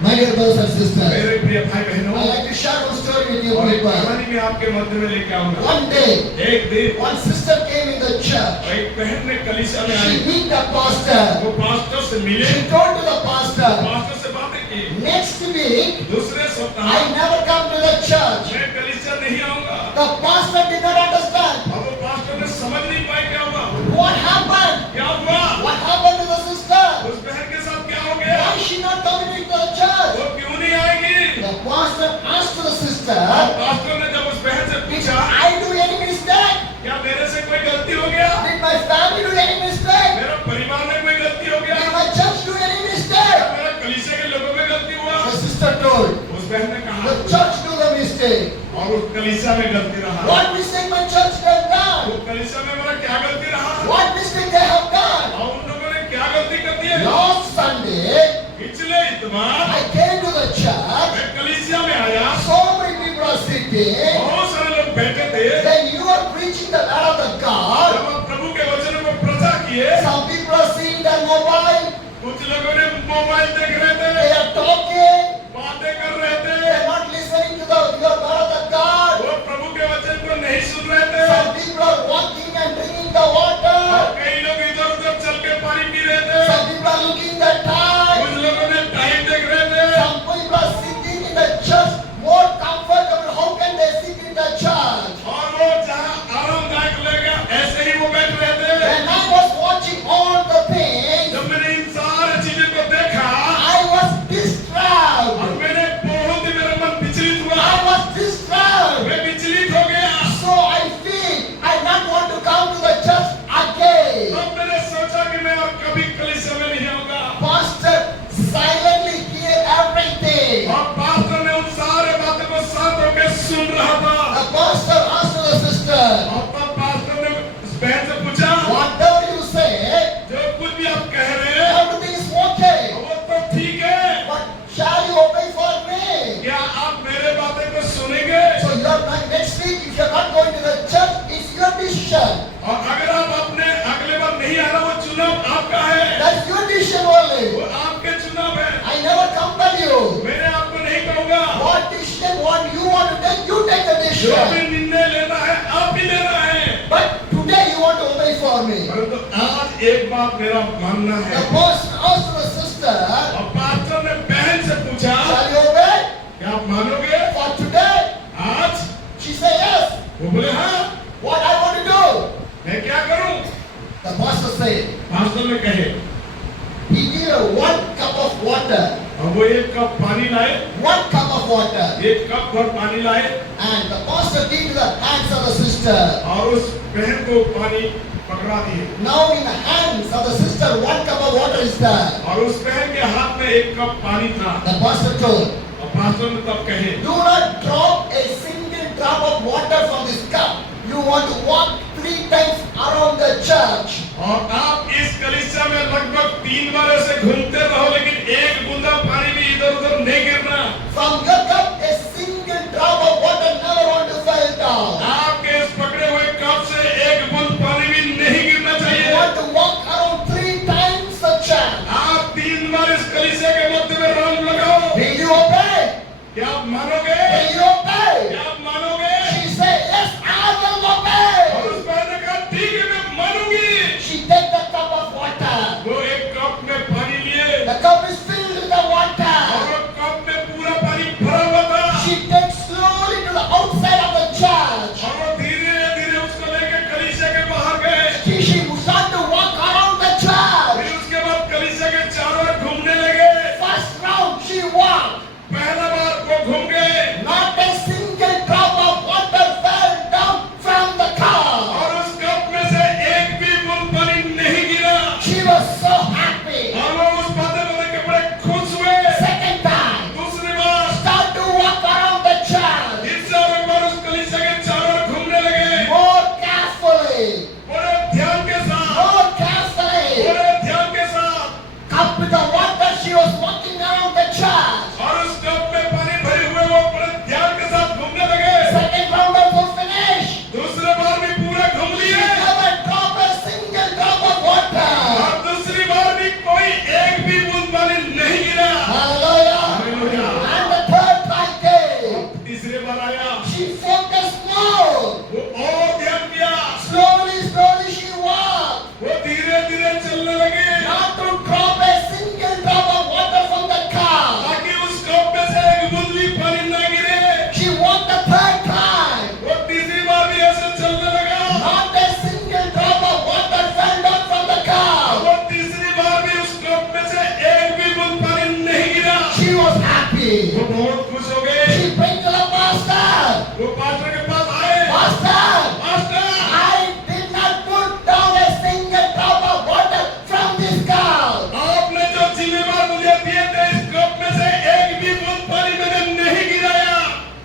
My dear brothers and sisters, मेरे प्रिय भाई बहनों, I like to share one story with you और एक people. कहानी में आपके मध्य में लेके आऊंगा। One day, एक दिन one sister came in the church. एक बहन ने कलीसिया में She आई, met the pastor. वो पास्टर से मिले, She told to the pastor, pastor से बातें की। next week, दूसरे सप्ताह I never come to the church. मैं कलीसिया नहीं आऊंगा। The pastor did not understand. अब वो पास्टर ने समझ नहीं पाए क्या हुआ, What happened? क्या हुआ, What happened to the sister? उस बहन के साथ क्या हो गया, Why is she not coming to the church? वो क्यों नहीं आएगी। The pastor asked the sister, और पास्टर ने जब उस बहन से did पूछा, I do any mistake? क्या मेरे से कोई गलती हो गया, Did my family do any mistake? मेरा परिवार में कोई गलती हो गया, Did my church do any क्या mistake? मेरा कलीसिया के लोगों में गलती हुआ। The sister told, उस बहन ने कहा, the church do the mistake. और उस कलीसिया में गलती रहा। What mistake my church has वो done? कलीसिया में मेरा क्या गलती रहा, What mistake they have done? और उन लोगों ने क्या गलती कर दी है। Last Sunday, पिछले इतवार I came to the church. मैं कलीसिया में आया, So many people are sitting. बहुत सारे लोग बैठे थे। Then you are preaching the word of the God. जब आप प्रभु के वचन को प्रचार किए, Some people are seeing their mobile. कुछ लोगों ने मोबाइल देख रहे थे, They are talking. बातें कर रहे थे, They are not listening to the your word of the God. वो प्रभु के वचन को नहीं सुन रहे थे। Some people are walking and drinking the water. और कई लोग इधर उधर चल के पानी पी रहे थे, Some people are looking the time. कुछ लोगों ने टाइम देख रहे थे। Some people are sitting in the church more comfortable. How can they sit in the church? और वो जहाँ आरामदायक लगेगा ऐसे ही वो बैठ रहे थे। When I was watching all the things, जब मैंने इन सारी चीजों को देखा, I was और disturbed. मैंने बहुत ही मेरा मन विचलित हुआ, I was disturbed. मैं विचलित हो गया। So I feel I not want to come to the church again. अब मैंने सोचा कि मैं और कभी कलीसिया में नहीं आऊंगा। Pastor silently hear everything. और पास्टर ने उन सारे बातों को शांत होकर सुन रहा था। The pastor asked the sister, और तब पास्टर ने उस बहन से पूछा, whatever you say, जो कुछ भी आप कह रहे हैं, everything is okay. वो तो ठीक है, But shall you obey for me? क्या आप मेरे बातें को सुनेंगे। So you are not next week. If you are not going to the church, it's your decision. और अगर आप अपने अगले बार नहीं आना, वो चुनाव आपका है, That's your decision only. वो आपके चुनाव है। I never compel you. मैंने आपको नहीं कहूंगा, What decision what you want to take, you take the जो भी decision. निर्णय लेना है आप ही लेना है। But today you want to obey for me. परंतु आज एक बात मेरा मानना The है। pastor asked the sister, और पास्टर ने बहन से पूछा, shall you obey क्या आप मानोगे for today? आज। She said yes. वो बोले हाँ, What I want to do? मैं क्या करूं। The pastor said, पास्टर ने कहे, he gave her 1 cup of water. और वो एक कप पानी लाए, 1 cup of water. एक कप भर पानी लाए, And the pastor gave to the hands of the sister. और उस बहन को पानी पकड़ा दिए। Now in the hands of the sister, 1 cup of water is there. और उस बहन के हाथ में एक कप पानी था। The pastor told, और पास्टर ने तब कहे, do not drop a single drop of water from this cup. You want to walk 3 times around the church. और आप इस कलीसिया में लगभग 3 बार ऐसे घूमते रहो, लेकिन एक बूंदा पानी भी इधर उधर नहीं गिरना। From your cup, a single drop of water never want to fall down. आपके इस पकड़े हुए कप से एक बूंद पानी भी नहीं गिरना You चाहिए। want to walk around 3 times the church. आप 3 बार इस कलीसिया के मध्य में राउंड लगाओ। Will you obey? क्या आप मानोगे, Will you obey? क्या आप मानोगे। She said, yes, I will और obey. उस बहन ने कहा, ठीक है मैं मानूंगी। She take the cup of water. वो एक कप में पानी लिए, The cup is filled with the water. और वो कप में पूरा पानी भरा हुआ था। She takes slowly to the outside of the church. और वो धीरे धीरे उसको लेके कलीसिया के बाहर गए। She started to walk around the church. फिर उसके बाद कलीसिया के चारों ओर घूमने लगे। First round she walked, पहला बार वो घूम गए, not happy. वो बहुत खुश हो गए। She went to the pastor. वो पास्टर के पास आए। Pastor, pastor, I did not put down a single drop of water from this cup. आपने जो जिम्मेवार मुझे दिए थे इस कप में से एक भी बूंद पानी मैंने नहीं गिराया।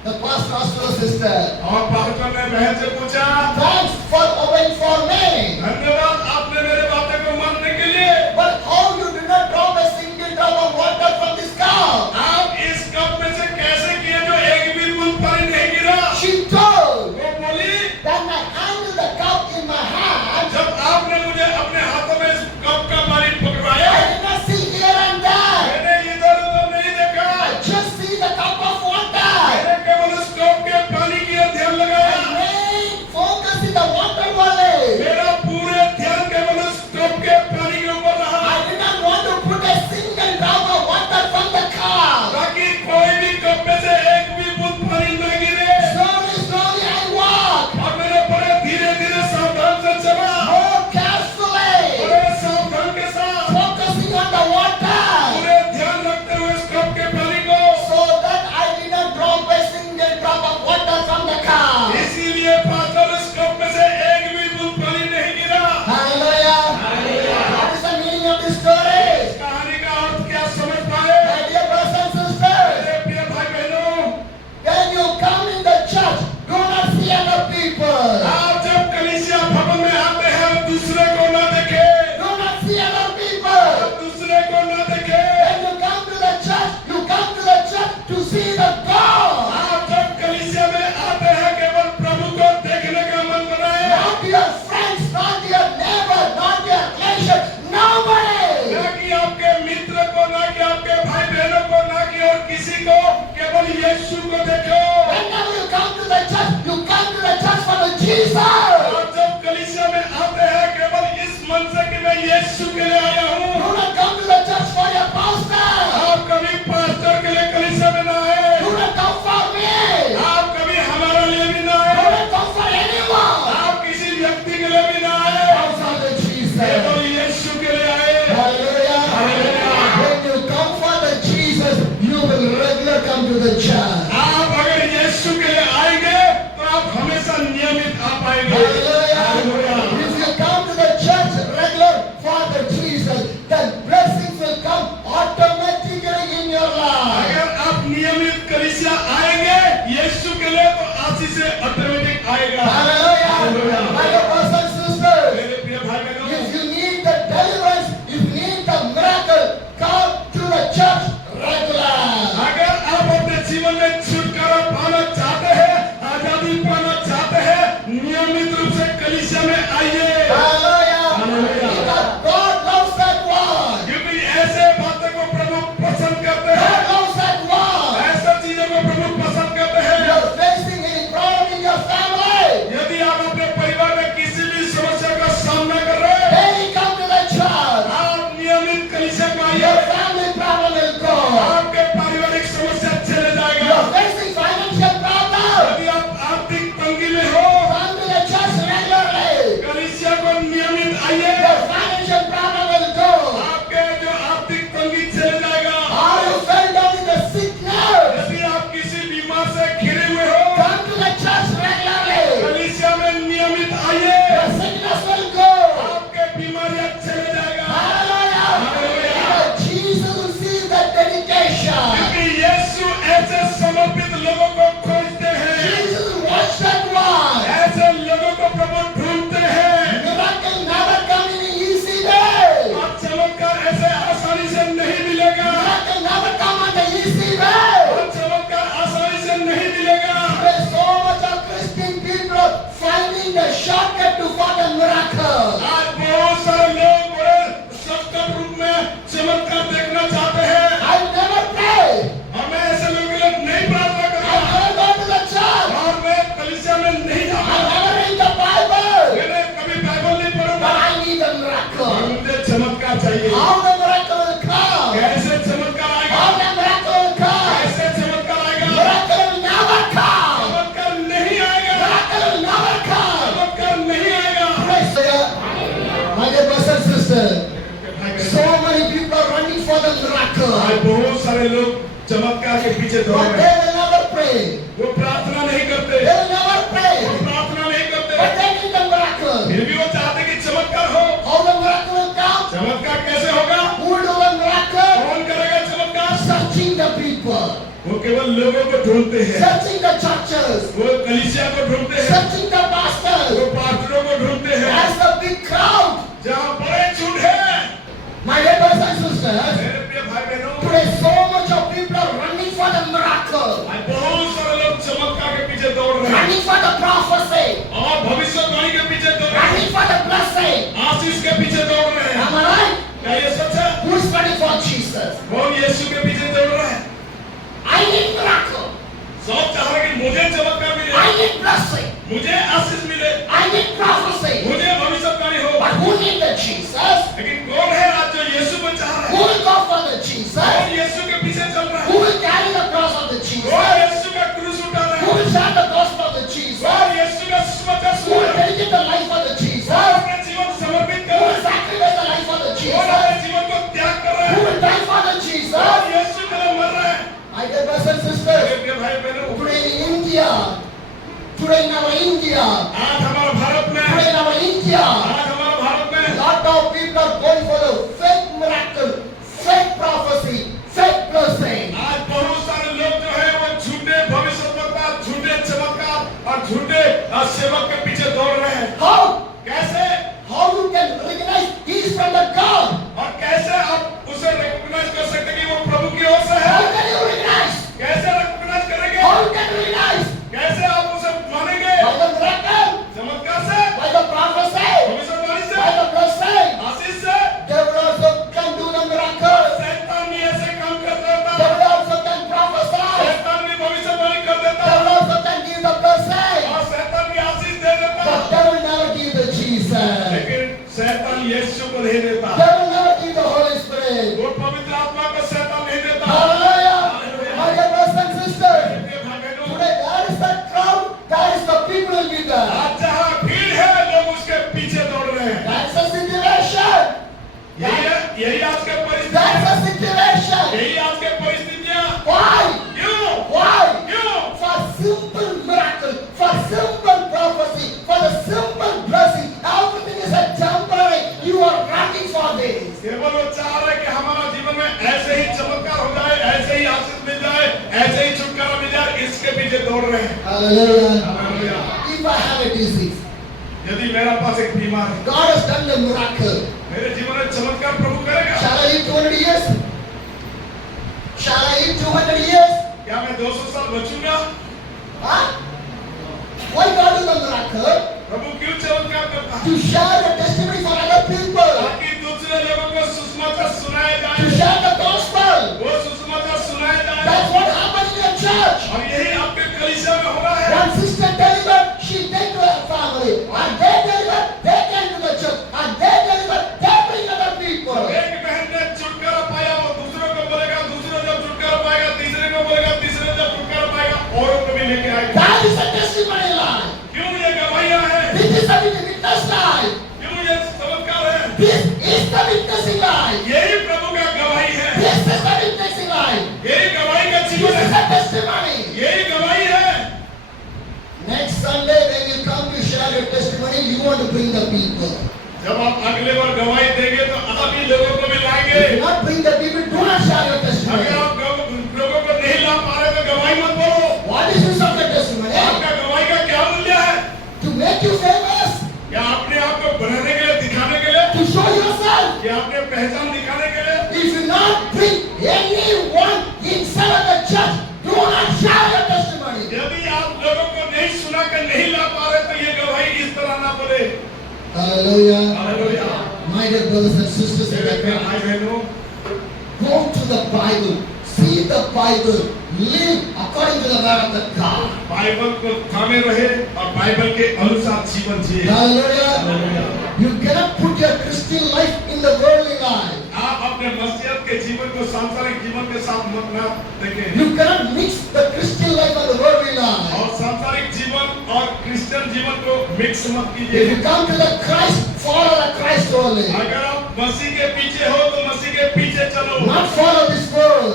The pastor asked the sister, और पास्टर ने बहन से पूछा, thanks for obeying for me. धन्यवाद आपने मेरे बातें को मानने के लिए। But how you did not drop a single drop of water from this cup? आप इस कप में से कैसे किए जो एक भी बूंद पानी नहीं गिरा? She told, वो बोली, then I handled the cup in my hand. जब आपने मुझे अपने हाथों में इस कप का पानी पकड़वाया, I did not see here and there. मैंने इधर उधर नहीं देखा। I just see the cup of water. मैंने केवल उस कप के पानी की ओर ध्यान लगाया। My main focus in the water only. मेरा पूरे ध्यान केवल उस कप के पानी के ऊपर रहा, I did not want to put a single drop of water from the cup. ताकि कोई भी कप में से एक भी बूंद पानी न गिरे। Slowly I walked. और मैंने बड़े धीरे धीरे सावधान से चला, More carefully. बड़े सावधान के साथ, Focusing on the water. पूरे ध्यान रखते हुए इस कप के पानी को, So that I did not drop a single drop of water from the cup. इसीलिए पास्टर इस कप में से एक भी बूंद पानी नहीं गिरा। Hallelujah. What is the meaning of this story? इस कहानी का अर्थ क्या समझ पाए? My dear brothers and sisters, मेरे प्रिय भाई बहनों, when you come in the church, do not see other people. आप जब कलीसिया भवन में आते हैं और दूसरे को न देखे, Do not see other people. दूसरे को न देखे, When you come to the church to see the God. आप जब कलीसिया में आते हैं केवल प्रभु को देखने का मन बनाए, Not your friends, not your neighbor, not your relation, nobody. न कि आपके मित्र को, न कि आपके भाई बहनों को, न कि और किसी को, केवल यीशु को देखो। Whenever you come to the church for the Jesus. आप जब कलीसिया में आते हैं केवल इस मन से कि मैं यीशु के लिए आया Do हूँ। not come to the church for your pastor. आप कभी पास्टर के लिए कलीसिया में न आए, Do not come for me. आप कभी हमारे लिए भी न Do आए, not come for anyone. आप किसी व्यक्ति के लिए भी न आए, Come for the Jesus. केवल यीशु के लिए आए। Hallelujah. Hallelujah. When you come for the Jesus, you will regularly come to the church. आप अगर यीशु के लिए आएंगे तो आप हमेशा नियमित आ पाएंगे। Hallelujah. If you come to the church regular for the Jesus, then blessings will come automatically in your life. अगर आप नियमित कलीसिया आएंगे यीशु के लिए तो आशीष से ऑटोमेटिक आएगा। Hallelujah. My dear brothers and sisters, मेरे प्रिय भाई बहनों, if you need the deliverance, if you need the miracle, come to the church regular. अगर आप अपने जीवन में छुटकारा पाना चाहते हैं, आजादी पाना चाहते हैं, नियमित रूप से कलीसिया में आइए। Hallelujah. Because God loves that one. क्योंकि ऐसे बातों को प्रभु पसंद करते हैं, God loves that one. ऐसे चीजों को प्रभु पसंद करते हैं। You're facing any problem in your family. यदि आज बहुत सारे लोग चमत्कार के पीछे दौड़ But रहे they हैं। will never pray. वो प्रार्थना नहीं करते, They will never pray. वो प्रार्थना नहीं करते, But they need the miracle. फिर भी वो चाहते कि चमत्कार हो। How the miracle will come? चमत्कार कैसे होगा? Who will do the miracle? कौन करेगा चमत्कार? Searching the people. वो केवल लोगों को ढूंढते हैं, Searching the churches. वो कलीसिया को ढूंढते हैं, Searching the pastors. वो पास्टरों को ढूंढते हैं। That's the big crowd. जहाँ बड़े झूठ है, My dear brothers and sisters, मेरे प्रिय भाई बहनों, today so much of people are running for the miracle, आज बहुत सारे लोग चमत्कार के पीछे दौड़ रहे हैं running for the prophecy, और भविष्यवाणी के पीछे दौड़ रहे हैं, running for the blessing. आशीष के पीछे दौड़ रहे हैं। Am I right? क्या ये सच है? Who is running for Jesus? कौन यीशु के पीछे दौड़ रहा है? I need miracle. सब चाह रहे कि मुझे चमत्कार मिले, I need blessing. मुझे आशीष मिले, I need prophecy. मुझे भविष्यवाणी हो। But who need the Jesus? लेकिन कौन है आज जो यीशु को चाह रहा Who है? will go for the Jesus? कौन यीशु के पीछे चल रहा Who है? will carry the cross of the कौन Jesus? यीशु का क्रूस उठा रहा Who है? will share the gospel of the Jesus? कौन यीशु का सुसमाचार Who सुना will रहा है? dedicate the life of the Jesus? कौन Who अपने जीवन समर्पित कर will रहा है? sacrifice the life of the कौन Jesus? अपने जीवन को त्याग कर रहा Who है? will die for the Jesus? कौन यीशु के लिए मर रहा है? My dear brothers and sisters, मेरे प्रिय भाई बहनों, today in India, today in our India, आज हमारा भारत में, today in our India, आज हमारा भारत में lot of people are going for the fake miracle, fake prophecy, fake blessing. आज बहुत सारे लोग जो है वो झूठे भविष्यवक्ता, झूठे चमत्कार और झूठे सेवक के पीछे दौड़ रहे हैं। How? कैसे? How you can recognize he is from the God? और कैसे आप उसे रिकॉग्नाइज कर सकते हैं कि वो प्रभु की ओर से How है? can you recognize? कैसे रिकॉग्नाइज करेंगे? How you can recognize? कैसे आप उसे मानेंगे? By the miracle, चमत्कार से, by the prophecy, भविष्यवाणी से, by the blessing. आशीष से। Devil also can do the miracle. शैतान भी ऐसे काम कर देता है। Devil also can prophesy. शैतान भी भविष्यवाणी कर देता Devil है also can give the blessing. और शैतान भी आशीष दे देता But है। devil never give the Jesus. लेकिन शैतान यीशु को नहीं देता, Devil never give the Holy Spirit. वो पवित्र आत्मा को शैतान नहीं देता। Hallelujah. My dear brothers and sisters, मेरे भाई बहनों, today there is the crowd, there is the people will be there. आज जहाँ भीड़ है लोग उसके पीछे दौड़ रहे हैं। That's the situation. यही आज के परिस्थिति, That's the situation. यही आज के परिस्थितियाँ। Why? क्यों? Why? क्यों? For simple miracle, for simple prophecy, for the simple blessing, everything is a temporary. You are running for this. केवल वो चाह रहे कि हमारा जीवन में ऐसे ही चमत्कार हो जाए, ऐसे ही आशीष मिल जाए, ऐसे ही छुटकारा मिल जाए, इसके पीछे दौड़ रहे हैं। Hallelujah. Hallelujah. If I have a disease, यदि मेरा पास एक बीमार है, God has done the miracle. मेरे जीवन में चमत्कार प्रभु करेगा। Shall I live 200 years? Shall I live 200 years? क्या मैं 200 साल बचूंगा? Huh? Why God do the miracle? प्रभु क्यों चमत्कार करता है? To share the testimony for other people. ताकि दूसरे लोगों को सुसमाचार सुनाया To जाए, share the gospel. वो सुसमाचार सुनाया जाए। That's what happened in your church. और यही आपके कलीसिया में हो रहा है। One sister delivered, she take to her family. And they delivered, they came to the church. And they delivered, they bring other people. एक बहन ने छुटकारा पाया, वो दूसरों को बोलेगा, दूसरा जब छुटकारा पाएगा, तीसरे को बोलेगा, तीसरे जब छुटकारा पाएगा, औरों को भी लेके आएगा। That is a testimony line. क्यों ये गवाहियां हैं? This is the witness line. क्यों ये चमत्कार है? This is the witnessing line. यही प्रभु का गवाही है, This is the witnessing line. यही गवाही का This जीवन is है, a testimony. यही गवाही है। Next Sunday when you come to share your testimony, you want to bring the people. जब आप अगले बार गवाही देंगे तो आप ही लोगों को भी लाएंगे। If you not bring the people, do not share your अगर testimony. आप लोगों को नहीं ला पा रहे तो गवाही मत बोलो। What is this of the testimony? आपका गवाही का क्या मूल्य है? To make you famous, क्या अपने आप को बनाने के लिए, दिखाने के लिए, to show yourself. या अपने पहचान दिखाने के लिए? If you not bring anyone inside of the church, do not share your testimony. यदि आप लोगों को नहीं सुना कर नहीं ला पा रहे तो ये गवाही इस तरह ना बोले। Hallelujah. Hallelujah. My dear brothers and sisters in मेरे the प्रिय Lord, भाई बहनों, go to the Bible, see the Bible, live according to the word of the God. Bible को थामे रहे और बाइबल के अनुसार जीवन जिए। Hallelujah. You cannot put your Christian life in the worldly life. आप अपने मसीहत के जीवन को सांसारिक जीवन के साथ मत ना देखें। You cannot mix the Christian life and the worldly life. और सांसारिक जीवन और क्रिश्चियन जीवन को मिक्स मत If कीजिए। you come to the Christ, follow the Christ only. अगर आप मसीह के पीछे हो तो मसीह के पीछे चलो, Not follow this world.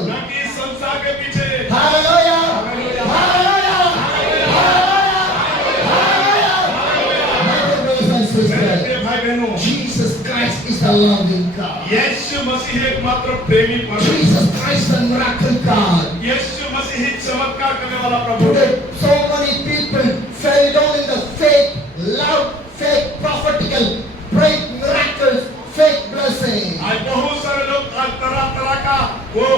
loving God. यीशु मसीह एकमात्र प्रेमी परमेश्वर, Jesus Christ, the miracle God. यीशु मसीह ही चमत्कार करने वाला प्रभु। Today, so many people fell down in the fake love, fake prophetical, fake miracles, fake blessings. आज बहुत सारे लोग आज तरह तरह का वो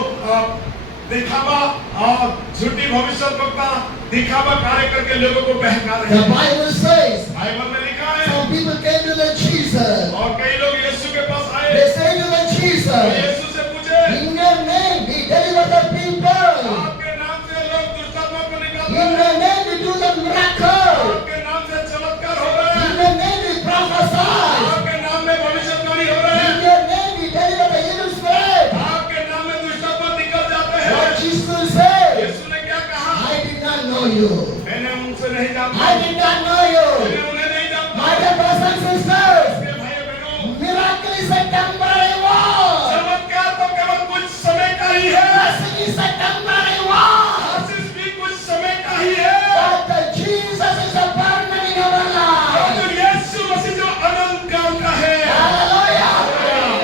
दिखावा और झूठी भविष्यवक्ता दिखावा कार्य करके लोगों को बहका रहे The हैं। Bible says, बाइबल में लिखा है, some people came to the Jesus. और कई लोग यीशु के पास आए, They said to the और Jesus, यीशु से पूछे, in your name we deliver the people. आपके नाम से लोग दुष्टात्मा को निकालते In हैं, your name we do the miracle. आपके नाम से चमत्कार हो रहे In हैं, your name we prophesy. आपके नाम में भविष्यवाणी हो रहे हैं, In your name we deliver the evil spirit. आपके नाम में दुष्टात्मा निकल जाते हैं। What Jesus said, यीशु ने क्या कहा? I did not know you. मैंने उनसे नहीं जानता, I did not know you. मैंने उन्हें नहीं जानता। My dear brothers and sisters, मेरे भाई बहनों, miracle is a temporary word. चमत्कार तो केवल कुछ समय का ही है, Blessing is a temporary word. आशीष भी कुछ समय का ही है, But the Jesus is a permanent in our life. और यीशु मसीह जो अनंत काल का है। Hallelujah.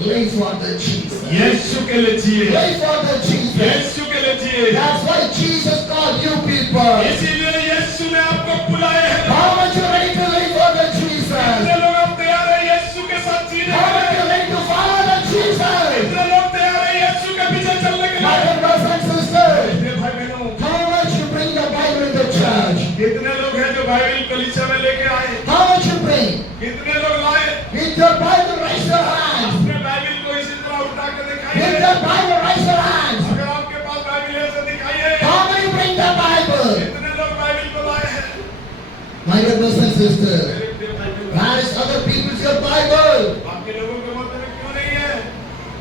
Live for the Jesus. यीशु के लिए जिए, Live for the Jesus. यीशु के लिए जिए। That's why Jesus called you people. इसीलिए यीशु ने आपको बुलाए हैं। How much you ready to live for the Jesus? कितने लोग आप तैयार हैं यीशु के साथ जीने How के much लिए? you ready to follow the Jesus? कितने लोग तैयार हैं यीशु के पीछे चलने के My लिए? dear brothers and sisters, मेरे भाई बहनों, how much you bring the Bible in the church? कितने लोग हैं जो बाइबल कलीसिया में लेके आए? How much you bring? कितने लोग लाए? With your Bible, raise your hands. अपने बाइबल को इसी तरह उठा के With दिखाइए। your Bible, raise your hands. अगर आपके पास बाइबल है तो दिखाइए। How many bring the Bible? कितने लोग बाइबल को लाए हैं? My dear brothers and sisters, मेरे प्रिय भाई बहनों, where is other people's your Bible? आपके लोगों के मध्य में क्यों नहीं है?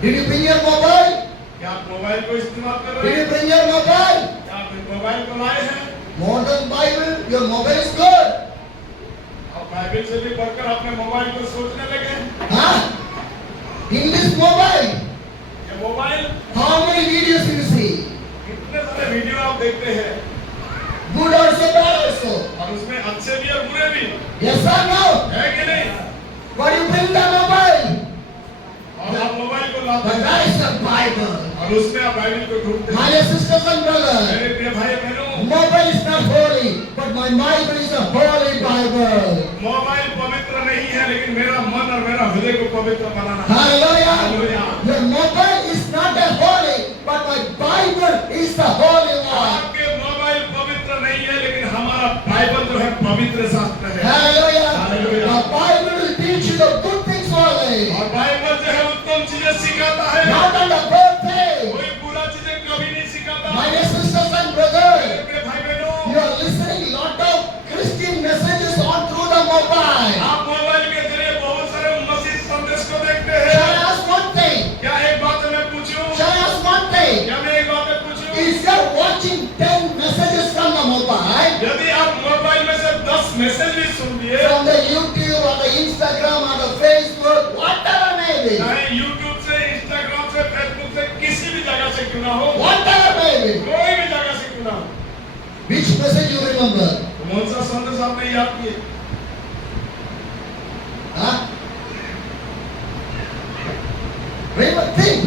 Did you bring your mobile? क्या आप मोबाइल को इस्तेमाल कर Did रहे you हैं? bring your mobile? क्या आप मोबाइल को लाए हैं? Modern Bible, your mobile is good. आप बाइबल से भी बढ़कर अपने मोबाइल को सोचने लगे। Huh? In this mobile, ये mobile, how many videos you see? कितने सारे वीडियो आप देखते हैं, Good also, bad also. और उसमें अच्छे भी और बुरे भी Yes or no? है कि नहीं? But you bring the mobile. और आप मोबाइल को But लाते हैं where is the Bible? और उसमें आप बाइबल को ढूंढते हैं। My dear sisters and brothers, मेरे प्रिय भाई बहनों, mobile is not holy, but my Bible is a holy Bible. Mobile पवित्र नहीं है, लेकिन मेरा मन और मेरा हृदय को पवित्र बनाना है। Hallelujah. Hallelujah. Your mobile is not a holy, but my Bible is the holy one. आपके मोबाइल पवित्र नहीं है, लेकिन हमारा बाइबल जो है पवित्र शास्त्र है। Hallelujah. Hallelujah. The Bible will teach you the good things only. और बाइबल जो है उत्तम चीजें सिखाता है, Not on the bad thing. कोई बुरा चीजें कभी नहीं सिखाता। My dear sisters and मेरे brothers, प्रिय भाई बहनों, you are listening lot of Christian messages on through the mobile. आप मोबाइल के जरिए बहुत सारे मसीह संदेश को देखते Shall हैं। I ask one thing? क्या एक बात मैं पूछूं? Shall I ask one thing? क्या मैं एक बात पूछूं? If you are watching 10 messages from the mobile, यदि आप मोबाइल में से 10 मैसेज भी सुन लिए, from the YouTube or the Instagram or the Facebook, whatever may be, चाहे YouTube से, Instagram से, Facebook से, किसी भी जगह से क्यों ना हो, whatever may be, कोई भी जगह से क्यों ना हो, which message you remember? कौन सा संदेश आपने याद किए? Huh? Remember, think,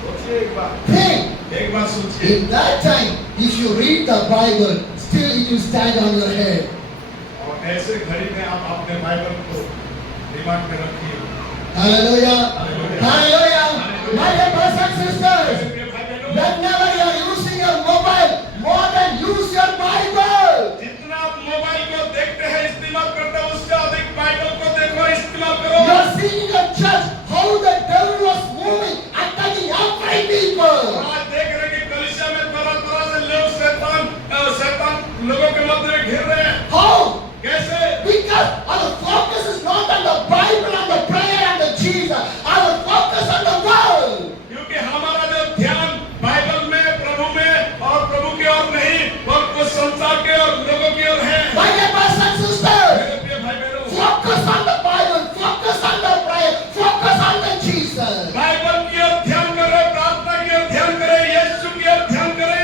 सोचिए एक बार, think. एक बार सोचिए। In that time, if you read the Bible, still it will stand on your head. और ऐसे घड़ी में आप अपने बाइबल को दिमाग में रखिए। Hallelujah. Hallelujah. Hallelujah. My dear brothers and sisters, मेरे भाई बहनों, whenever you are using your mobile, more than use your Bible. जितना आप मोबाइल को देखते हैं, इस्तेमाल करते हैं, उससे अधिक बाइबल को देखो, इस्तेमाल करो। You are seeing in the church how the devil was moving, attacking every people. आज देख रहे हैं कि कलीसिया में तरह-तरह से लोग शैतान लोगों के मध्य में घिर रहे हैं। How? कैसे? Because our focus is not on the Bible and the prayer and the Jesus. Our focus on the world. क्योंकि हमारा जो ध्यान बाइबल में, प्रभु में और प्रभु की ओर नहीं, और कुछ संसार के और लोगों की ओर है। My dear brothers and sisters, मेरे प्रिय भाई बहनों, focus on the Bible, focus on the prayer, focus on the Jesus. Bible की ओर ध्यान करें, प्रार्थना की ओर ध्यान करें, यीशु की ओर ध्यान करें।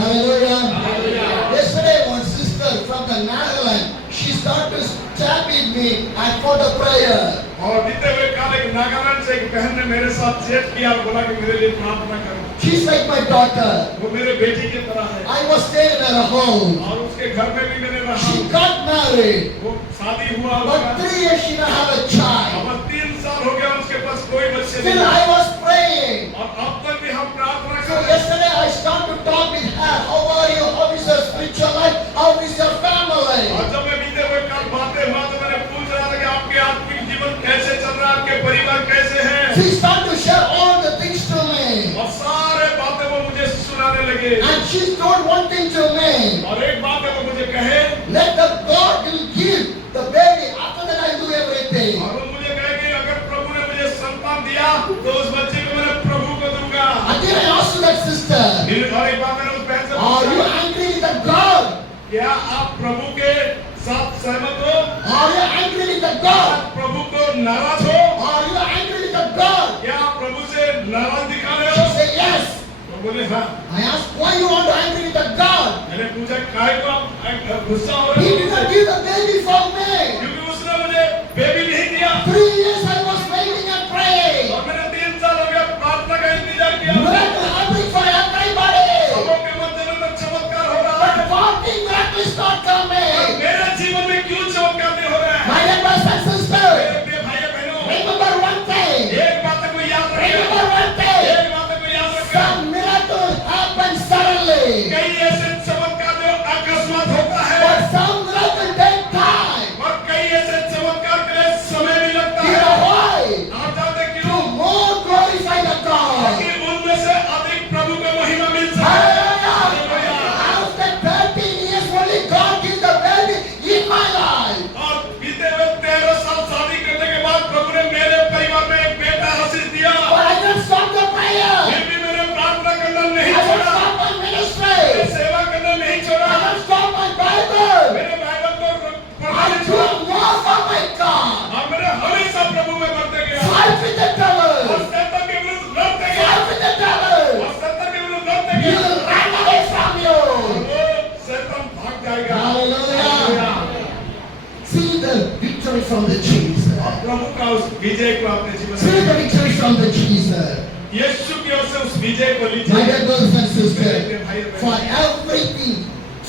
Hallelujah. Hallelujah. Yesterday, one sister from the Netherlands, she started to chat with me and for the prayer. और बीते हुए काल साल एक नागालैंड से एक बहन ने मेरे साथ चैट किया और बोला कि मेरे लिए प्रार्थना करो। She's like my daughter. वो मेरे बेटी की तरह है I was staying in her home. और उसके घर में भी मैंने रहा She हूँ। got married. वो शादी हुआ But उसका, 3 years she didn't have a child. अब 3 साल हो गया उसके पास कोई बच्चे Still नहीं, I was praying. और अब तक भी हम प्रार्थना So कर रहे हैं। yesterday I started to talk with her. How are you? How is your spiritual life? How is your family? और जब मैं बीते हुए कल बातें हुआ तो मैंने पूछ रहा था कि आपके आत्मिक जीवन कैसे चल रहा है, आपके परिवार कैसे हैं, She started to share all the things to me. और सारे बातें वो मुझे सुनाने लगे। And she told one thing to me. और एक बात है वो मुझे कहे, Let the God will give the baby. After that I do everything. और वो मुझे कहे कि अगर प्रभु ने मुझे संतान दिया तो उस बच्चे को मैं प्रभु को दूंगा। Again I asked that sister. और एक बात मैंने उस बहन से Are you पूछा, angry with the God? क्या आप प्रभु के साथ सहमत हो? Are you angry with the God? आप प्रभु को नाराज हो? Are you angry with the God? क्या आप प्रभु से नाराज दिखा रहे She हो? said yes. तो बोले हाँ। I asked why you want to angry with the God? मैंने पूछा काय को आप गुस्सा हो He रहे did हो? not give the baby for me. क्योंकि उसने मुझे बेबी नहीं दिया 3 years I was waiting and praying. और मैंने 3 साल हो गया प्रार्थना का इंतजार किया। Miracle happening for everybody. सबों के मध्य में चमत्कार हो रहा But है, for me miracle is not coming. मेरे जीवन में क्यों चमत्कार नहीं हो रहा है? My dear brothers and sisters, मेरे प्रिय भाई बहनों, remember one thing. एक बात को याद रखिए, Remember one thing. एक बात को याद रखिए, Some miracle happens suddenly. कई ऐसे चमत्कार जो अकस्मात होता है But some miracle take time. और कई ऐसे चमत्कार के लिए समय भी लगता You है। know why? आप जानते To क्यों? more glorify the God. कि उनमें से अधिक प्रभु को महिमा मिल सके। Hallelujah. After 13 years only God gives the baby in my life. और बीते हुए 13 साल शादी करने के बाद प्रभु ने मेरे परिवार में एक बेटा आशीष दिया। But I didn't stop the prayer. फिर भी मैंने प्रार्थना करना नहीं I didn't छोड़ा, stop my मैंने ministry. सेवा करना नहीं I छोड़ा, didn't stop my Bible. मैंने बाइबल को पढ़ना I नहीं do छोड़ा more for my God. और मैंने हमेशा प्रभु में बढ़ते गया Fight with the और devil. शैतान के विरुद्ध लड़ते गया Fight with the devil. और शैतान के विरुद्ध लड़ते He गया will run away from you. वो शैतान भाग जाएगा। Hallelujah. See the victory from the Jesus. और प्रभु का उस विजय को अपने जीवन See में, the victory from the Jesus. यीशु की ओर से उस विजय को My लीजिए। dear brothers and मेरे sisters, भाई for बहन, everything,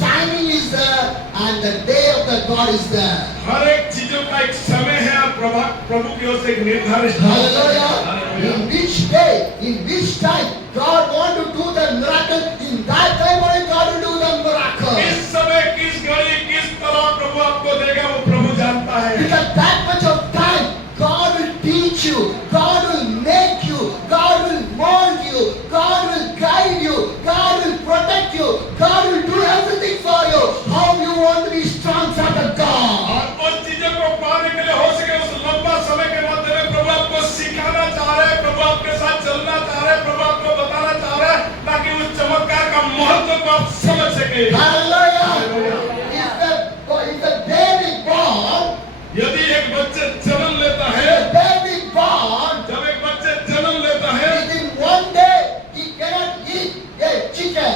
timing is there and the day of the God is there. हर एक चीजों का एक समय है और प्रभु की ओर से एक निर्धारित Hallelujah. In which day, in which time God want to do the miracle, in that time only God will do the miracle. किस समय किस घड़ी किस तरह प्रभु आपको देगा वो प्रभु जानता है। Because that much of time, God will teach you, God will make you, God will mold you, God will guide you, God will protect you, God will do everything for you. How you want to be strong for the God. और उन चीजों को पाने के लिए हो सके उस लंबा समय के मध्य में प्रभु आपको सिखाना चाह रहे हैं, प्रभु आपके साथ चलना चाह रहे हैं, प्रभु आपको बताना चाह रहे हैं ताकि उस चमत्कार का महत्व को आप समझ सके। Hallelujah. If the baby born, यदि एक बच्चे जन्म लेता है, the baby born, जब एक बच्चे जन्म लेता है within one day he cannot eat a chicken.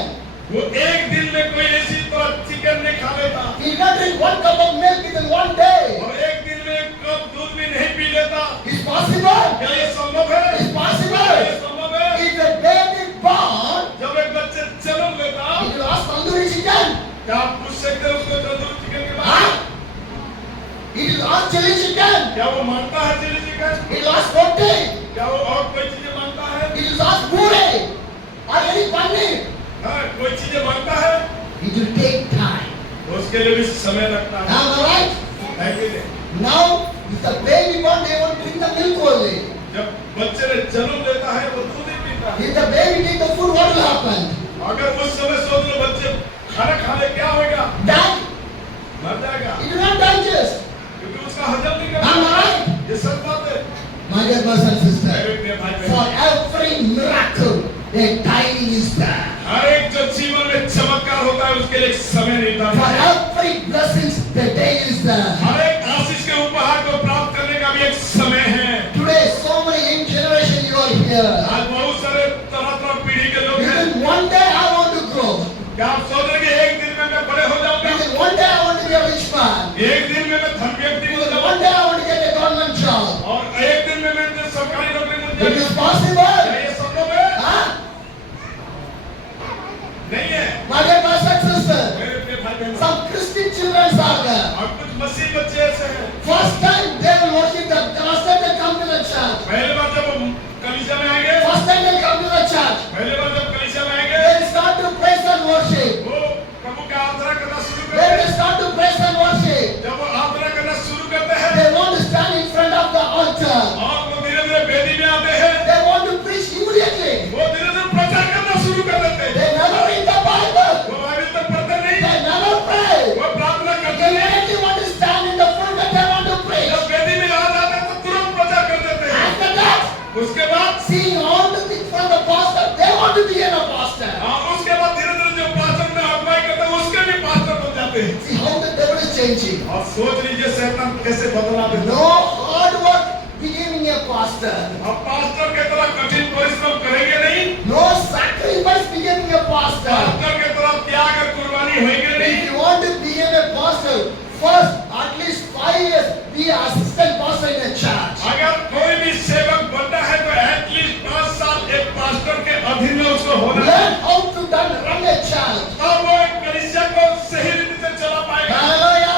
वो एक दिन में कोई ऐसी तरह चिकन नहीं खा लेता He cannot drink 1 cup of milk within one day. और एक दिन में एक कप दूध भी नहीं पी लेता। It's possible. क्या ये संभव है? It's क्या possible. ये संभव है? If the baby born, जब एक बच्चे जन्म लेता, he will ask tandoori chicken. क्या आप पूछ सकते हैं उसको तंदूरी चिकन के Huh? बाद? He will ask chili chicken. क्या वो मानता है chilli chicken? He will ask roti. क्या वो और कोई चीजें मानता है? He will ask puri or any paneer. हाँ, कोई चीजें मानता है? It will take time. तो उसके लिए भी समय लगता है। Am I right? है कि नहीं? Now, if the baby born, they won't drink the milk only. जब बच्चे ने जन्म लेता है वो दूध ही पीता है। If the baby take the food, what will happen? अगर उस समय सोच लो बच्चे खाना खा ले क्या होगा? Die. मर जाएगा It will not digest. क्योंकि उसका हजम नहीं कर Am I पाता। right? ये सब बात है। My dear brothers and sisters, मेरे प्रिय भाई बहन, for every miracle, the timing is there. हर एक जो जीवन में चमत्कार होता है उसके लिए एक समय निर्धारित For है। every blessings, the day is there. हर एक आशीष के उपहार को प्राप्त करने का भी एक समय है। Today, so many young generation you are here. आज बहुत सारे तरह पीढ़ी के लोग हैं। Within one day, I want to grow. क्या आप सोच रहे हैं कि एक दिन में मैं बड़े हो जाऊंगा? Within one day, I want to be a rich man. एक दिन में मैं धन व्यक्ति हो Within जाऊंगा? one day, I want to get a government job. और एक दिन में मैं नहीं है। My dear brothers and sisters, मेरे प्रिय भाई बहनों, some Christian children are there. और कुछ मसीह बच्चे ऐसे हैं, First time they will worship the first time they come to the church. पहले बार जब हम कलीसिया में आएंगे, First time they come to the church. पहले बार जब कलीसिया में आएंगे, They start to praise and worship. वो प्रभु का आराधना करना शुरू When करते they हैं। start to praise and worship, जब वो आराधना करना शुरू करते हैं, they want to stand in front of the altar. और वो धीरे-धीरे वेदी में आते हैं, They want to preach immediately. वो धीरे-धीरे प्रचार करना शुरू कर देते हैं। They never read the Bible. वो बाइबल तक पढ़ते नहीं, They never pray. वो प्रार्थना करते They नहीं। immediately want to stand in the front and they want to preach. जब वेदी में आ जाते हैं तो तुरंत प्रचार कर देते हैं। After that, उसके बाद seeing all the things from the pastor, they want to be a pastor. उसके बाद धीरे-धीरे जो पास्टर में अगुवाई करते हैं उसके भी पास्टर बन जाते हैं। See how the devil is changing. और सोच लीजिए शैतान कैसे बदला देता है। No hard work becoming a pastor. अब पास्टर के तरह कठिन परिश्रम करेंगे नहीं, No sacrifice becoming a pastor. Pastor के तरह त्याग और कुर्बानी होंगे If नहीं। you want to become a pastor, first at least 5 years be an assistant pastor in a church. अगर कोई भी सेवक बनना है तो एटलीस्ट 5 साल एक पास्टर के अधीन में उसको होना है। Learn how to run a church. तब वो एक कलीसिया को सही रीति से चला पाएगा। Hallelujah.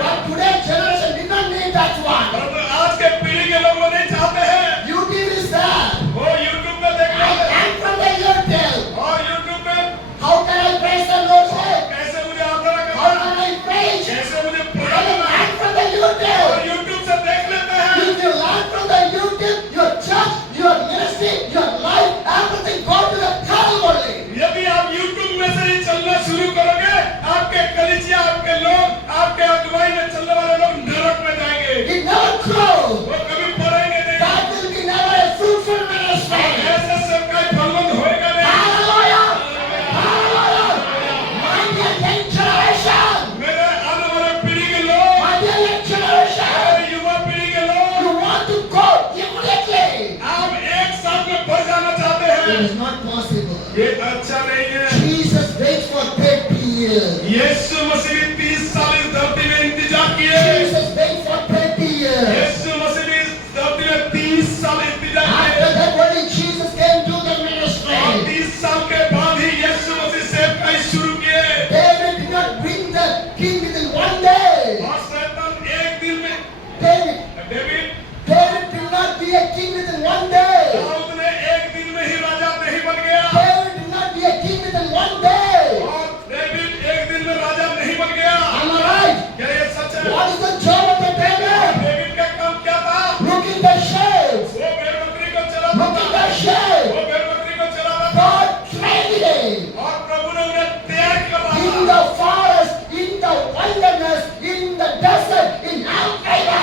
But today's generation did not need that one. परंतु आज के पीढ़ी के लोग वो नहीं चाहते हैं। YouTube is there. वो यूट्यूब पे देख I लेते हैं learn from the YouTube. और यूट्यूब पे How can I praise the Lord? कैसे मुझे आराधना How करना है, can I preach? कैसे मुझे I प्रचार करना है, learn from the और YouTube. यूट्यूब से देख लेते हैं। If you learn from the YouTube, your church, your ministry, your life, everything go to the Calvary. यदि आप यूट्यूब में से ही चलना शुरू करोगे, आपके कलीसिया, आपके लोग, आपके अगुवाई में चलने वाले लोग नरक में जाएंगे। It never grows. वो कभी पढ़ेंगे नहीं। That will be never a fruitful ministry. ऐसे सेवकाई फलवंत होएगा नहीं। Hallelujah. Hallelujah. My dear young generation. मेरे आने वाले पीढ़ी के लोग, My dear young generation. मेरे युवा पीढ़ी के लोग, You want to go immediately. आप एक साथ में बढ़ जाना चाहते It हैं। is not possible. ये अच्छा नहीं है। Jesus waits for 30 years. यीशु मसीह ने 30 साल इस धरती में इंतजार किए। Jesus waits for 30 years. यीशु मसीह ने इस धरती में 30 साल इंतजार After किए। that, only Jesus came to the और ministry. 30 साल के बाद ही यीशु मसीह सेवकाई शुरू किए। David did not bring the king within one day. और शैतान एक दिन में David David did not be a king within one day. दाऊद ने एक दिन में ही राजा नहीं बन गया। David did not be a king within one day. और डेविड एक दिन में राजा नहीं बन गया। Am I right? क्या ये सच है? What is the job of the David? David का काम क्या था? Looking the sheep. वो भेड़-बकरी को चलाता Looking था। the sheep. वो भेड़-बकरी को चलाता था। God trained him. और प्रभु ने उन्हें तैयार किया In था। the forest, in the wilderness, in the desert, in वो Africa.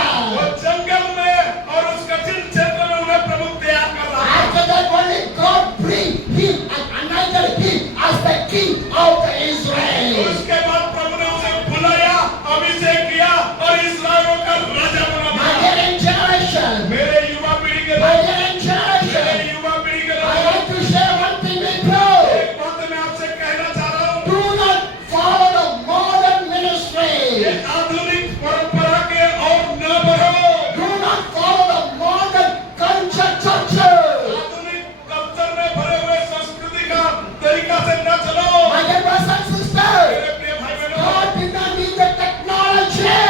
जंगल में और उस कठिन क्षेत्र में उन्हें प्रभु तैयार कर रहा था। After that, only God bring him and anointed him as the king of the Israel. उसके बाद प्रभु ने उसे बुलाया, अभिषेक किया और इस्राएल का राजा बना My दिया। dear generation, मेरे युवा पीढ़ी के my लोग, dear मेरे generation, युवा पीढ़ी के I लोग, want to share one thing with you. एक बात मैं आपसे कहना चाह रहा हूँ। Do not follow the modern ये ministry. आधुनिक परंपरा के और न बढ़ो। Do not follow the modern culture churches. आधुनिक कल्चर में भरे हुए संस्कृति का तरीका से न चलो। My dear brothers and sisters, मेरे प्रिय भाई बहनों, God did not need the technology.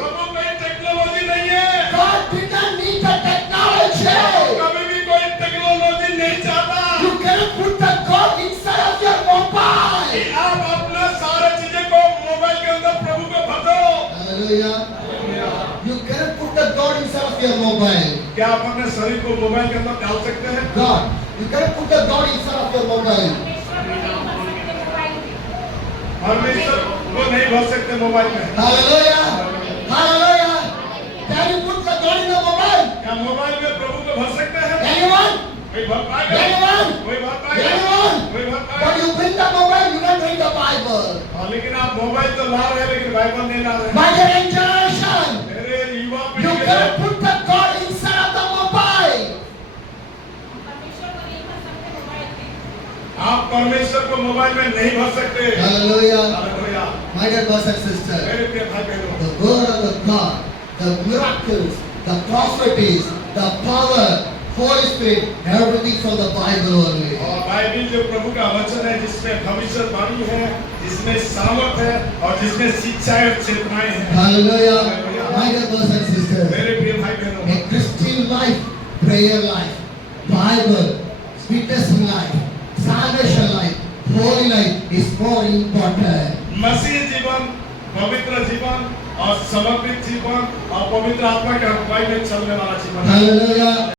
प्रभु में टेक्नोलॉजी नहीं है। God did not need the technology. कभी भी कोई टेक्नोलॉजी नहीं चाहता You cannot put the God inside of your कि mobile. आप अपने सारे चीजें को मोबाइल के अंदर प्रभु को भर दो। Hallelujah. You cannot put the God inside of your mobile. क्या आप अपने शरीर को मोबाइल के अंदर डाल सकते हैं? God. You cannot put the God inside of your mobile. परमेश्वर को नहीं भर सकते मोबाइल में। Hallelujah. Hallelujah. Can you put the God in the mobile? क्या मोबाइल में प्रभु को भर सकते हैं? Anyone? कोई भर पाएगा? Anyone? कोई भर पाएगा? Anyone? कोई भर But पाएगा? you bring the mobile, you don't bring the Bible. हाँ, लेकिन आप मोबाइल तो ला रहे हैं लेकिन बाइबल नहीं ला रहे हैं। My dear generation, मेरे युवा you पीढ़ी के cannot लोग, put the God inside of the mobile. आप परमेश्वर को मोबाइल में नहीं भर सकते। Hallelujah. Hallelujah. My dear brothers and sisters, मेरे प्रिय भाई बहनों, the word of the God, the miracles, the prophecies, the power, Holy Spirit, everything from the Bible only. और बाइबल जो प्रभु का वचन है, जिसमें भविष्यवाणी है, जिसमें सामर्थ है और जिसमें शिक्षाएं और चेतनाएं हैं। Hallelujah. My dear brothers and sisters, मेरे प्रिय भाई बहनों, a Christian life, prayer life, Bible, witnessing life, salvation life, holy life is more important. मसीह जीवन, पवित्र जीवन और समर्पित जीवन और पवित्र आत्मा के अगुवाई में चलने वाला जीवन। Hallelujah.